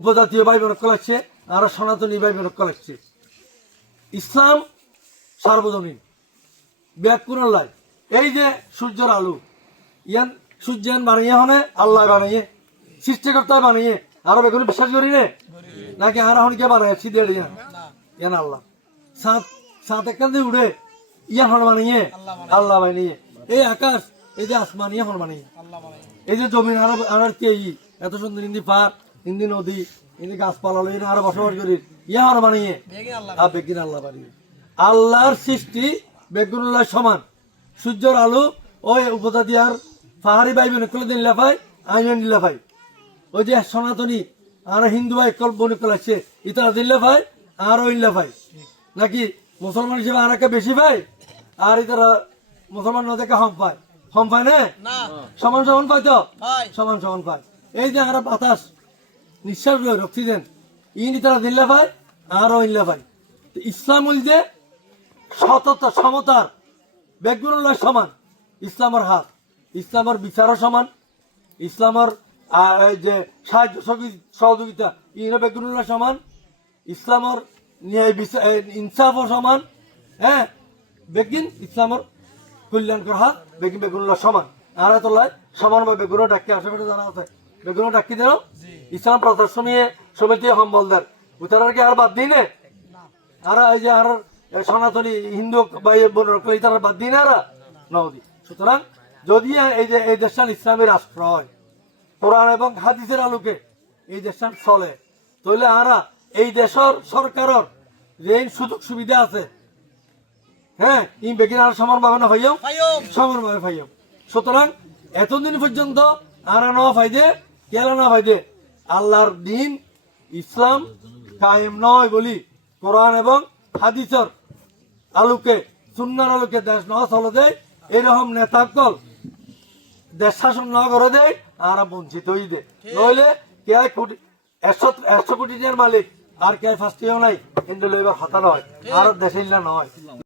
উপজাতীয় ভাই বোনক লাগছে আর সনাতনী ভাই বোনক লাগছে ইসলাম সার্বজনীন। ব্যাকুণ লাই এই যে সূর্যের আলু, ইয়ান সূর্যান বানিয়ে হনে, আল্লাহ বানিয়ে, সৃষ্টিকর্তা বানিয়ে, আরও বেগুন বিশ্বাস করি নে? নাকি আর হনকে বানায়, সিদ্ধে ইয়ান ইয়ান আল্লাহ। সাত সাত একখান দিয়ে উড়ে ইয়ান হন বানিয়ে, আল্লাহ বানিয়ে। এই আকাশ, এই যে আসমান ইয়া হন বানিয়ে। এই যে জমিন আর আর কে এত সুন্দর ইন্দি পার ইন্দি নদী ইন্দি গাছপালা লই আর বসবাস করি। ইয়া বানিয়ে। আর বেগিন আল্লাহ বানিয়ে। আল্লাহর সৃষ্টি বেগুনুল্লাহ সমান। সূর্যের আলো ওই উপজাতি আর পাহাড়ি ভাই বোন কলে দিন লেফাই আইন লেফাই ওই যে সনাতনী আর হিন্দু ভাই কল বোন কলাচ্ছে ইতারা দিন লেফাই আর ওই লেফাই নাকি মুসলমান হিসেবে আর একটা বেশি ভাই আর ইতারা মুসলমান না দেখে হম পায়। হম পায় না? সমান সমান পায় তো? সমান সমান পায়। এই যে আমরা বাতাস নিঃশ্বাস লই অক্সিজেন। ইন তারা দিল্লা পায় আর ইল্লা তো ইসলাম যে সততা, সমতার বেগুনুল্লাহ সমান, ইসলামের হাত। ইসলামের বিচারও সমান, ইসলামের যে সাহায্য সহযোগি- সহযোগিতা, ইনো বেগুনুল্লাহ সমান, ইসলামের ন্যায় বিচার ইনসাফও সমান হ্যাঁ? বেগিন ইসলামের কল্যাণকর হাত বেগিন বেগুনুল্লাহ সমান। আর তোলায় সমানভাবে বেগুনো ডাকি আশেপাশে জানা আছে। বেগুনো ডাকি দেও ইসলাম প্রদর্শনী সমিতি সম্বলদার উতারার কি আর বাদ দিই নে? আর এই যে আর সনাতনী হিন্দু ভাই তারা বাদ দিই না আর? নদী সুতরাং যদি এই যে এই দেশটান ইসলামী রাষ্ট্র হয় কোরআন এবং হাদিসের আলোকে এই দেশটান চলে তাহলে আরা এই দেশের সরকারের যে সুযোগ সুবিধা আছে হ্যাঁ ই বেগিন আর সমানভাবে না হইয়াও? সমানভাবে পাইও সুতরাং এতদিন পর্যন্ত আর না ফাইদে কেলা না ফাইদে আল্লাহর দিন ইসলাম কায়েম নয় বলি কোরআন এবং হাদিসর আলোকে সুন্নার আলোকে দেশ ন চলে দেয় এরকম নেতাকল দেশ শাসন ন করে দেয় আর বঞ্চিত হই দে নইলে কে কোটি একশো একশো কোটি মালিক আর কে ফার্স্ট নাই কিন্তু এবার হাতা নয় আর দেশে নয়।